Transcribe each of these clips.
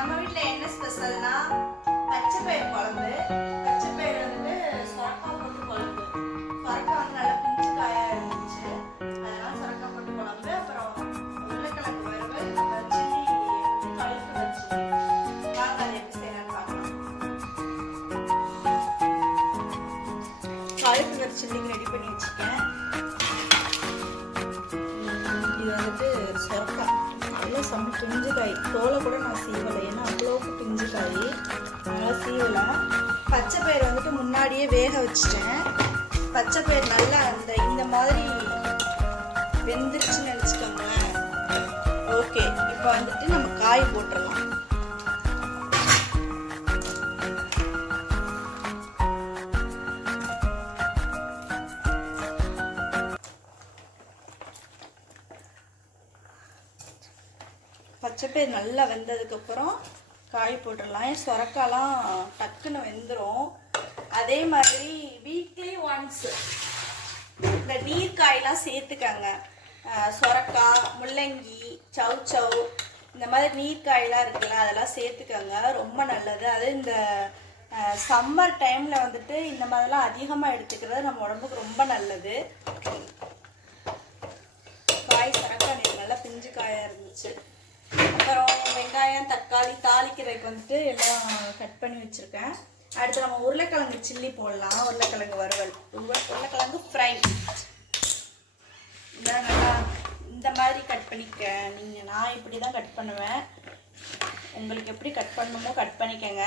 நம்ம வீட்டில் என்ன ஸ்பெஷல்னா பச்சை பயிர் குழம்பு. பச்சை பயிர் வந்துட்டு சொரக்காய் போட்டு குழம்பு. சொரக்காய் வந்து நல்லா பிஞ்சு காயாக இருந்துச்சு, அதனால சொரக்காய் போட்டு குழம்பு. அப்புறம் உருளைக்கிழங்கு வறுவல், சில்லி காலிஃப்ளவர் சில்லி. வாங்க அதை எப்படி செய்யலாம்னு பார்க்கலாம். காலிஃப்ளவர் சில்லிக்கு ரெடி பண்ணி வச்சுக்கேன். இது வந்துட்டு சொரக்காய் நல்லா செம்ம பிஞ்சு காய். தோலை கூட நான் சீவலை, ஏன்னா அவ்வளோக்கு பிஞ்சு காய், நல்லா சீவலாம். பச்சை பயிர் வந்துட்டு முன்னாடியே வேக வச்சுட்டேன். பச்சை பயிர் நல்லா இந்த மாதிரி வெந்துருச்சுன்னு நினச்சிக்கோங்களேன். ஓகே, இப்போ வந்துட்டு நம்ம காய் போட்டுடலாம். பச்சைப்பயிர் நல்லா வெந்ததுக்கப்புறம் காய் போட்டுடலாம். சொரக்காலாம் டக்குன்னு வெந்துடும். அதே மாதிரி வீக்லி ஒன்ஸ் இந்த நீர்க்காயெலாம் சேர்த்துக்கங்க. சொரக்காய், முள்ளங்கி, சௌச்சௌ, இந்த மாதிரி நீர்க்காயெலாம் இருக்குல்ல, அதெல்லாம் சேர்த்துக்கங்க, ரொம்ப நல்லது. அது இந்த சம்மர் டைமில் வந்துட்டு இந்த மாதிரிலாம் அதிகமாக எடுத்துக்கிறது நம்ம உடம்புக்கு ரொம்ப நல்லது. காய் சொரக்காய் நல்லா பிஞ்சு காயாக இருந்துச்சு. அப்புறம் வெங்காயம், தக்காளி தாளிக்கிறதுக்கு வந்துட்டு எல்லாம் கட் பண்ணி வச்சுருக்கேன். அடுத்து நம்ம உருளைக்கிழங்கு சில்லி போடலாம். உருளைக்கிழங்கு வறுவல், உருளைக்கிழங்கு ஃப்ரை. நல்லா இந்த மாதிரி கட் பண்ணிக்க. நான் இப்படி தான் கட் பண்ணுவேன். உங்களுக்கு எப்படி கட் பண்ணணுமோ கட் பண்ணிக்கங்க.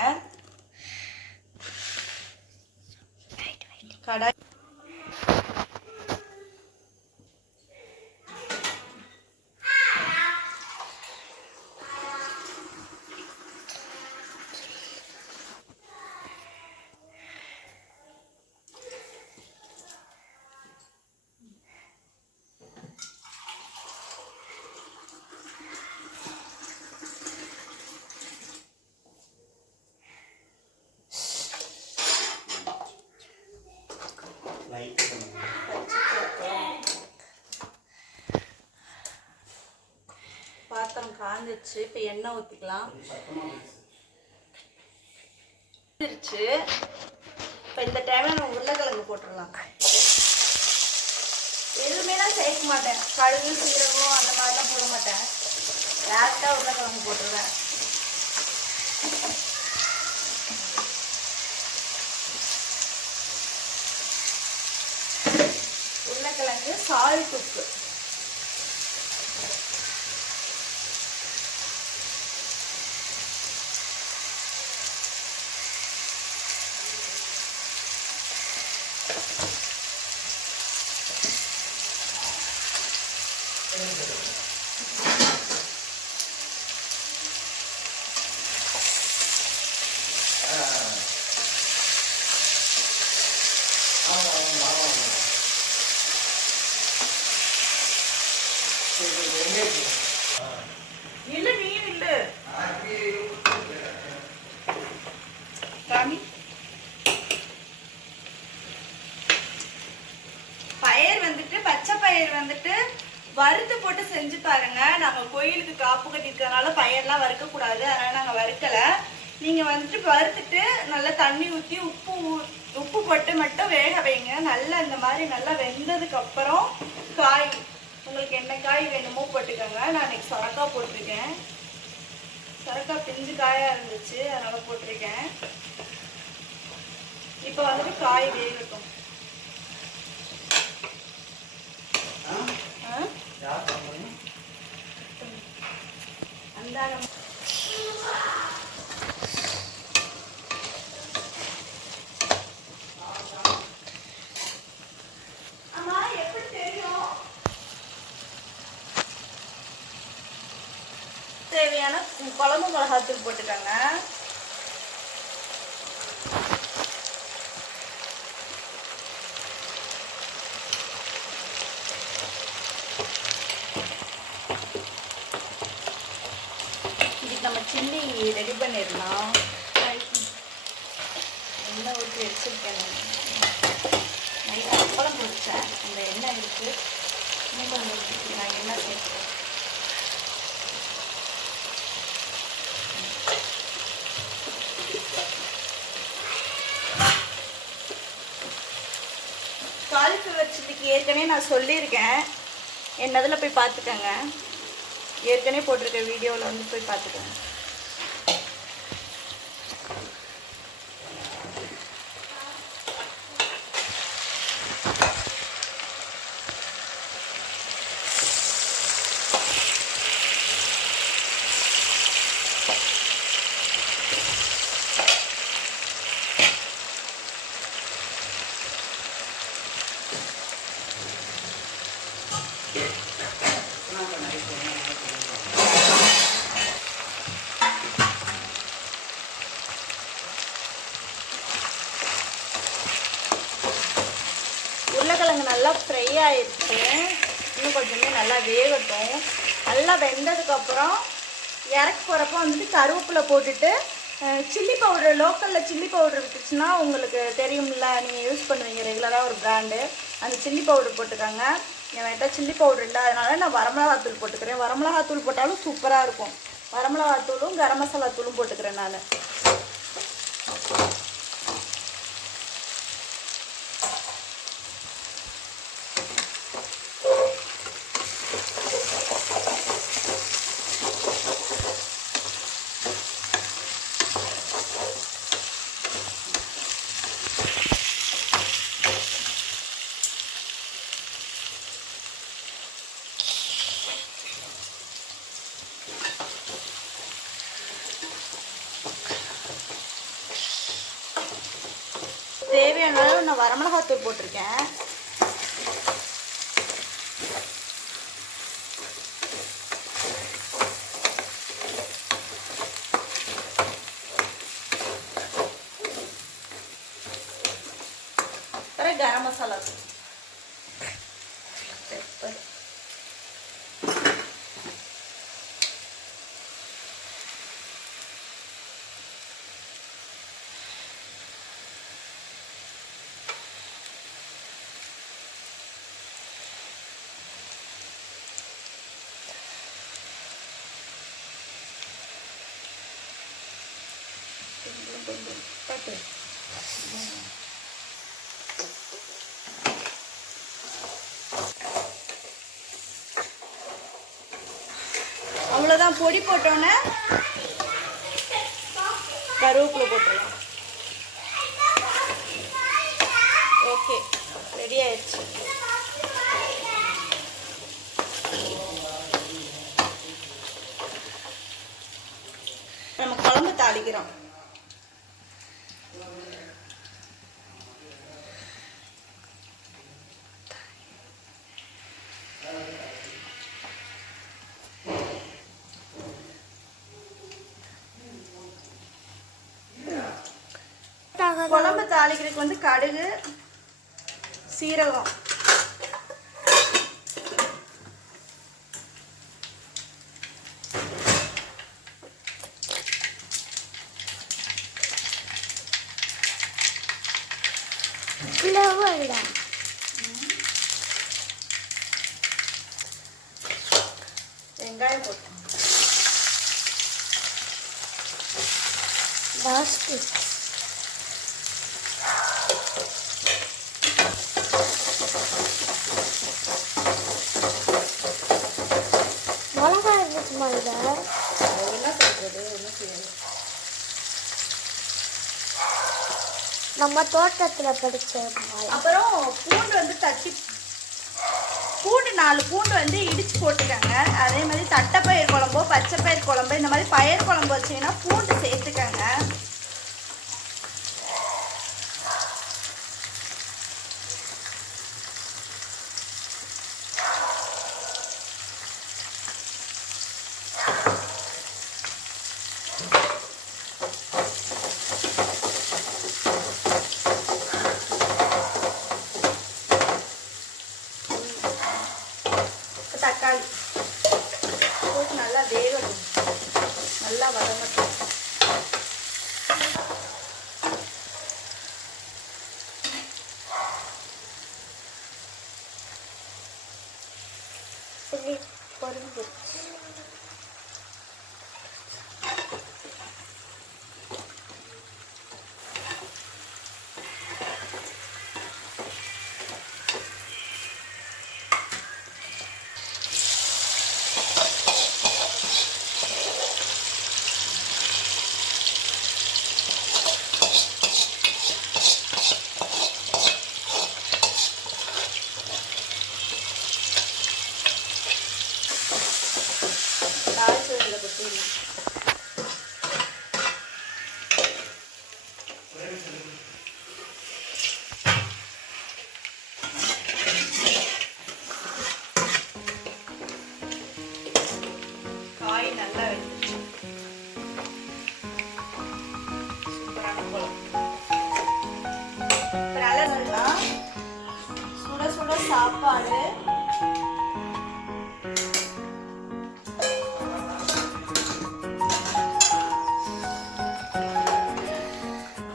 கடாய் பாத்திரம் காந்துச்சு. இப்போ எண்ணெய் ஊற்றிக்கலாம். இப்போ இந்த டைமில் நம்ம உருளைக்கிழங்கு போட்டுடலாம். எதுவுமே நான் சேர்க்க மாட்டேன். கடுகு, சீரகம் அந்த மாதிரிலாம் போட மாட்டேன். டேரெக்டாக உருளைக்கிழங்கு போட்டுருவேன். உருளைக்கிழங்கு, சால்ட், உப்பு. இல்ல மீன் இல்ல காமி. பயிர் வந்துட்டு பச்சை பயிர் வந்துட்டு வறுத்து போட்டு செஞ்சு பாருங்க. நாங்க கோயிலுக்கு காப்பு கட்டிருக்கனால பயிரெல்லாம் வறுக்க கூடாது, அதனால நாங்க வறுக்கல. நீங்க வந்துட்டு வறுத்துட்டு நல்லா தண்ணி ஊற்றி உப்பு போட்டு மட்டும் வேக வைங்க. நல்லா இந்த மாதிரி நல்லா வெந்ததுக்கு அப்புறம் காய், உங்களுக்கு என்ன காய் வேணுமோ போட்டுக்கோங்க. நான் இன்னைக்கு சொரக்காய் போட்டிருக்கேன். சொரக்காய் பிஞ்சு காயாக இருந்துச்சு, அதனால் போட்டிருக்கேன். இப்போ வந்துட்டு காய் வேகட்டும். அந்த தேவையான குழம்பு மிளகாத்தூள் போட்டுக்கோங்க. இதுக்கு நம்ம சில்லி ரெடி பண்ணிடலாம். எண்ணெய் ஊற்றி வச்சுருக்கேன். நைட்டு அப்பளம் பொரிச்சேன், அந்த எண்ணெய் இருக்குது. இன்னும் கொஞ்சம் நான் எண்ணெய் சேர்த்து காலிஃப்ளவர் சில்லிக்கு ஏற்கனவே நான் சொல்லியிருக்கேன், என்னதில் போய் பார்த்துக்கோங்க. ஏற்கனவே போட்டிருக்க வீடியோவில் வந்து போய் பார்த்துக்கோங்க. உருளைக்கிழங்கு நல்லா ஃப்ரை ஆயிடுச்சு. இன்னும் கொஞ்சமே நல்லா வேகட்டும். நல்லா வெந்ததுக்கப்புறம் இறக்கி போகிறப்போ வந்துட்டு கருவேப்பிலை போட்டுட்டு சில்லி பவுடர், லோக்கலில் சில்லி பவுடர் விட்டுச்சுன்னா உங்களுக்கு தெரியும்ல, நீங்கள் யூஸ் பண்ணுவீங்க ரெகுலராக ஒரு பிராண்டு, அந்த சில்லி பவுடர் போட்டுக்கோங்க. என்கிட்ட சில்லி பவுடர் இல்லை, அதனால நான் வரமிளகாத்தூள் போட்டுக்கிறேன். வரமிளகாத்தூள் போட்டாலும் சூப்பராக இருக்கும். வரமிளகாத்தூளும் கரம் மசாலா தூளும் போட்டுக்கிறேன் நான். தேவையான அளவு நான் வரமிளகாத்தூள் போட்டிருக்கேன். அப்புறம் கரம் மசாலா தூள், பெப்பர், அவ்வளோதான். பொடி போட்டோன்னே கருவேப்பிலை போட்டுடலாம். ஓகே, ரெடி ஆயிடுச்சு. நம்ம குழம்பு தாளிக்கிறோம். குழம்பு தாளிக்கிறதுக்கு வந்து கடுகு, சீரகம், வெங்காயம் போட்டு மிளகா இருந்துச்சு மாதிரி என்ன சொல்றது, ஒன்றும் செய்யாது. நம்ம தோட்டத்தில் படிச்ச. அப்புறம் பூண்டு வந்து பூண்டு 4 பூண்டு வந்து இடிச்சு போட்டுக்கோங்க. அதே மாதிரி தட்டைப்பயிர் குழம்போ பச்சைப்பயிர் குழம்பு இந்த மாதிரி பயிர் குழம்பு வச்சிங்கன்னா பூண்டு சேர்த்துக்கோங்க. தக்காளி போட்டு நல்லா வேகணும், நல்லா வதங்கட்டும். பொரிஞ்சிருச்சு. சாப்பாடு,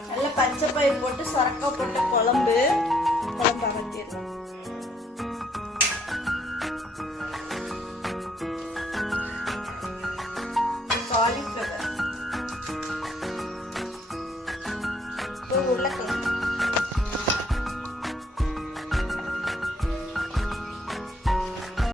நல்ல பச்சை பயிர் போட்டு சொரக்காய் போட்டு குழம்பு அகத்திடலாம். காலிஃப்ளவர், உருளைக்கிழங்கு,